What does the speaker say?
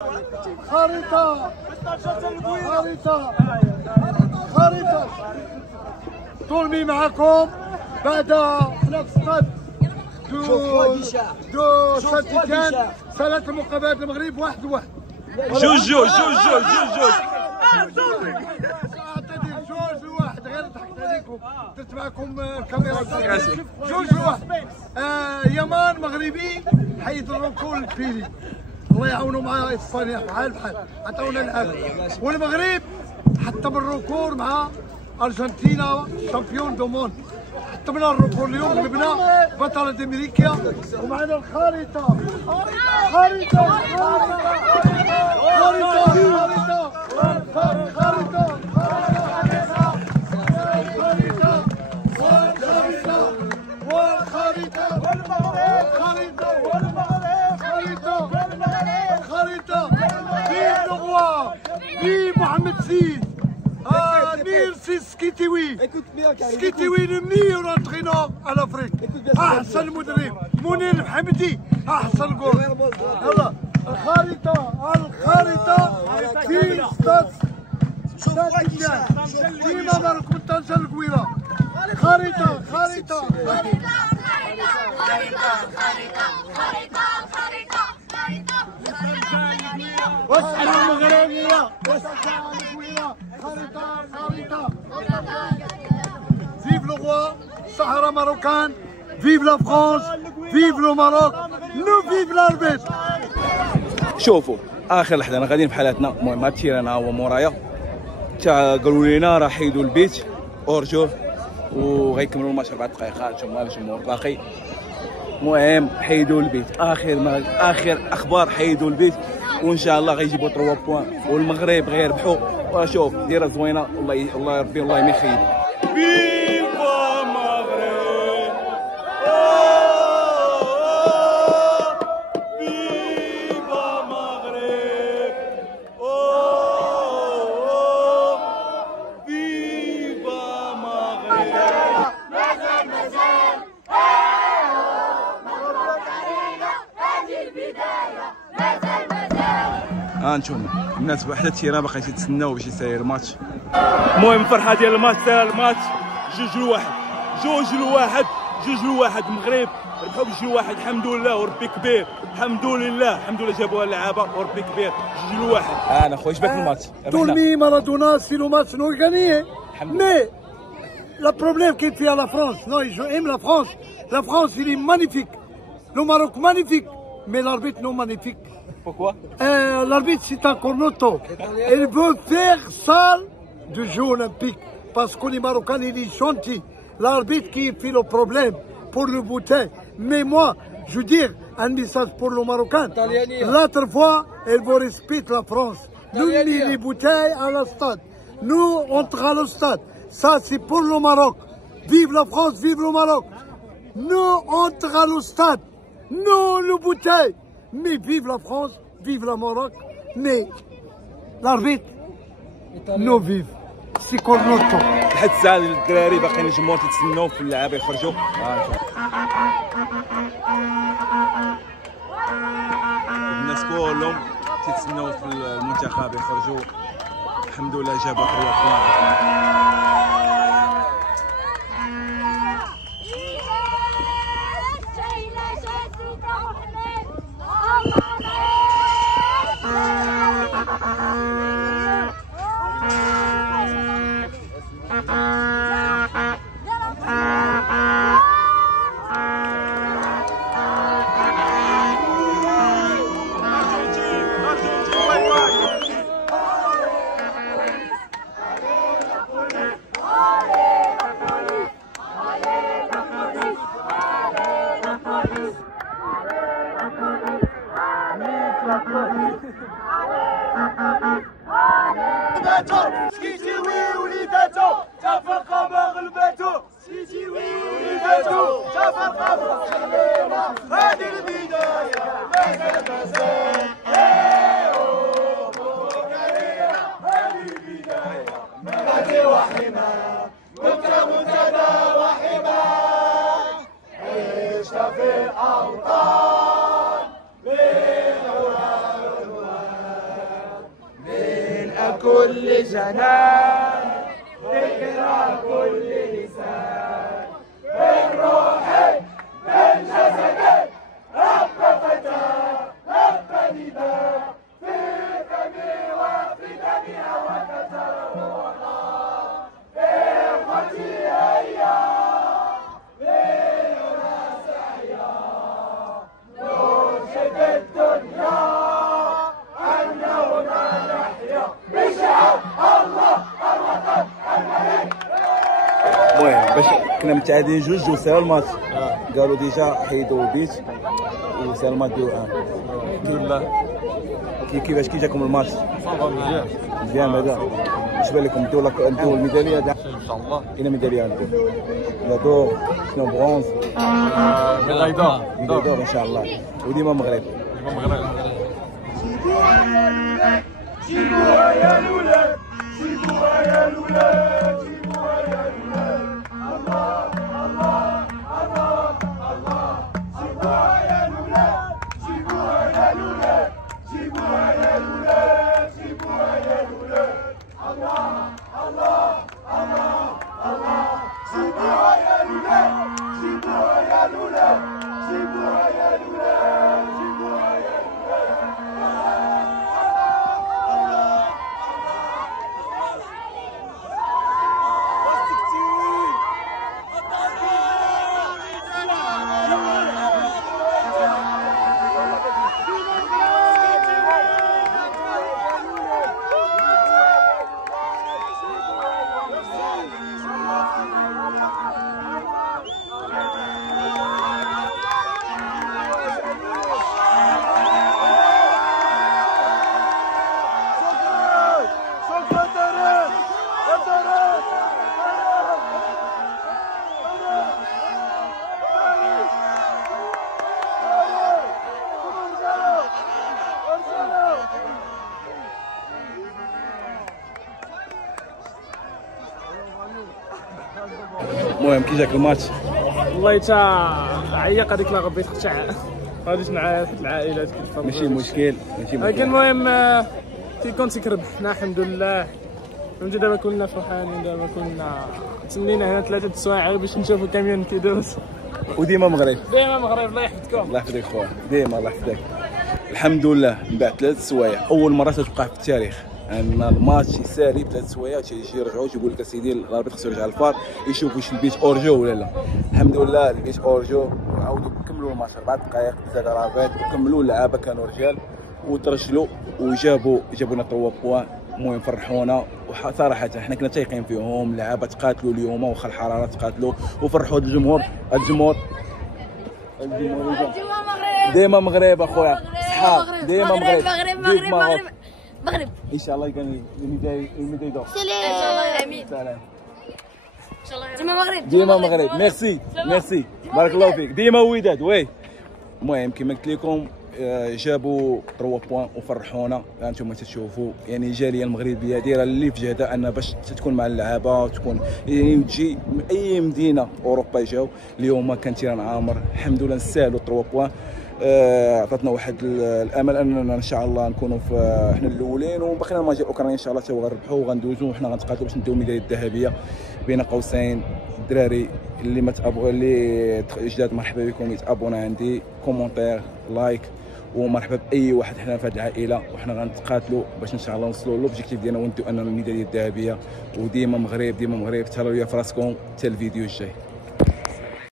خريطة طولمي معكم بعد نفس قد دو سانتيتيان ثلاث مقابلات المغرب 1-1 جوج غير ضحكت عليكم درت معكم الكاميرا 2-1 يمان مغربي حيد الركول البيلي الله يعاونوا مع اسبانيا بحال عطاونا العاب والمغرب حطم الركور مع ارجنتينا شامبيون دو موند حطمنا الركور اليوم جبنا بطلة امريكا ومعنا الخريطة Vive Mohamed VI. Merci Skitiwi. Skitiwi le meilleur entraîneur à l'Afrique. أحسن مدرب. منير الحمدي أحسن جول. يلا الخريطة في ستاد ديما مالك من طنجة القويرة. خريطة واسعة المغربية خريطة فيف لو روا صحراء ماروكان فيف لا فرانس فيف لو ماروك نو فيف لاربيت. شوفوا اخر لحظه انا غاديين بحالاتنا المهم هاد التيران ها هو مورايا تا قالوا لينا راه حيدوا البيت اورجو وغيكملوا الماتش 4 دقائق نتوما الجمهور باقي. المهم حيدوا البيت اخر اخبار حيدوا البيت وان شاء الله غيجيبوا 3 بوان والمغرب غيربحوا. وشوف ديره زوينه الله ربي الله ما يخيب. فيفا مغرب فيفا مغرب فيفا مغرب. مازال مبروك علينا هذه البداية. انتم الناس بوحده التيران باقي تيتسناو باش يسير الماتش. المهم الفرحه ديال الماتش ساهل الماتش 2-1 المغرب ربحوا ب2-1 الحمد لله وربي كبير. الحمد لله جابوها اللعابه وربي كبير 2-1. انا خويا اش باك الماتش؟ طولمي مارادونا سي لو ماتش نو غاني مي لا بروبليم كاين فيها لا فرانس. نو جو ايم لا فرانس il est magnifique. Le Maroc magnifique mais l'arbitre non magnifique. Pourquoi? L'arbitre c'est un cornetto. Il veut faire salle de jeu olympique parce que les Marocains il est gentil. L'arbitre qui fait le problème pour le bouteille. Mais moi, je veux dire un message pour le Marocain. L'autre fois, il veut respecter la France. Nous met les bouteilles à la stade. Nous entre à le stade. Ça c'est pour le Maroc. Vive la France, vive le Maroc. Nous entre à le stade. Non le bouteille. Mais vive la France, vive le Maroc. Mais l'arbitre, nous vive. C'est cornetto. لحد الساعه الدراري باقيين الجمهور تيتسناو في اللعابه يخرجوا. الناس كلهم تيتسناو في المنتخب يخرجوا. الحمد لله جابوا 3 بوان. سكيتيوي وليداتو تفرقة ما غلباتو. سكيتيوي وليداتو تفرقة ما غلباتو. هذه البداية مازال مبروك علينا هذه البداية. منادي وحيمة بكرة منتدى وحيمة عشت في الأوطان بالعلا والوان. كل جنان ذكرى كل لسان من روحي من جسدي رب فتى رب نداء في دمي وفي دمي هواك تروحنا إخوتي هيا ليلنا سعيا نرشد الدنيا أنه ما نحيا بشعب الله الوطن الملك. المهم باش كنا متعادلين جوج وسالوا الماتش قالوا ديجا حيدوا البيت وسالوا الماتش 2-1. الحمد لله. كيفاش كي جاكم الماتش؟ مزيان مزيان بعدا. اش بان لكم نديو الميداليه ان شاء الله. اين ميداليه عندكم؟ لا دور شنو برونز؟ ميداليه دور ان شاء الله. وديما المغرب. جيبوها يا الولاد جيبوها يا الولاد جيبوها يا الولاد الله الله الله الله جيبوها يا الولاد جيبوها يا الولاد جيبوها يا الولاد جيبوها يا الولاد الله الله الله الله جيبوها يا الولاد جيبوها يا الولاد جيبوها يا الولاد جيبوها يا المهم كي جاك الماتش؟ والله تا عيق هذيك لا غبيت تاع غاديش نعيط العائلات كيف ماشي مشكل لكن المهم كي كنت كربحنا الحمد لله. فهمتي دابا كنا فرحانين دابا كنا تسنينا هنا 3 سوايع باش نشوفوا كاميون كيدوز. وديما مغرب. ديما مغرب الله يحفظكم. الله يحفظك خويا ديما الله يحفظك. الحمد لله من بعد 3 سوايع اول مره تتوقع في التاريخ ان الماتش يسالي ب3 سوايع تيجي يرجعوا تيقول لك اسيدي الاربيط خصو يرجع للفار يشوف واش البيت اورجو ولا لا. الحمد لله البيت اورجو وعاودوا كملوا الماتش 4 دقائق زاد رابط وكملوا اللعابه كانوا رجال وترجلوا وجابوا لنا 3 بوان. المهم فرحونا وصراحه حنا كنا تايقين فيهم. اللعابه تقاتلوا اليوم واخا الحراره تقاتلوا وفرحوا الجمهور. الجمهور ديما مغرب اخويا صحاب ديما مغرب مغرب ان شاء الله يكون الميداي دور. سلام امين سلام ديما مغرب ديما مغرب. ميرسي بارك الله فيك. ديما وداد وي. المهم كما قلت لكم جابوا 3 بوان وفرحونا. انتم تشوفوا يعني الجاليه المغربيه دايره اللي في جهدها ان باش تكون مع اللعابه تكون يعني تجي من اي مدينه اوروبا جاو. اليوم كان تيران عامر الحمد لله نسالوا 3 بوان. عطاتنا واحد الامل اننا ان شاء الله نكونوا في حنا الاولين وبقينا الماتش الاوكراني ان شاء الله حتى غنربحوا وغندوزوا وحنا غنتقاتلوا باش نديو الميداليه الذهبيه. بين قوسين الدراري اللي ما تابو اللي جداد مرحبا بكم يتابونا عندي كومونتير لايك ومرحبا باي واحد حنا في هذه العائله وحنا غنتقاتلوا باش ان شاء الله نوصلوا لوبجيكتيف ديالنا ونديو اننا الميداليه الذهبيه. وديما مغرب ديما مغرب. تهلاو ليا في راسكم حتى الفيديو الجاي.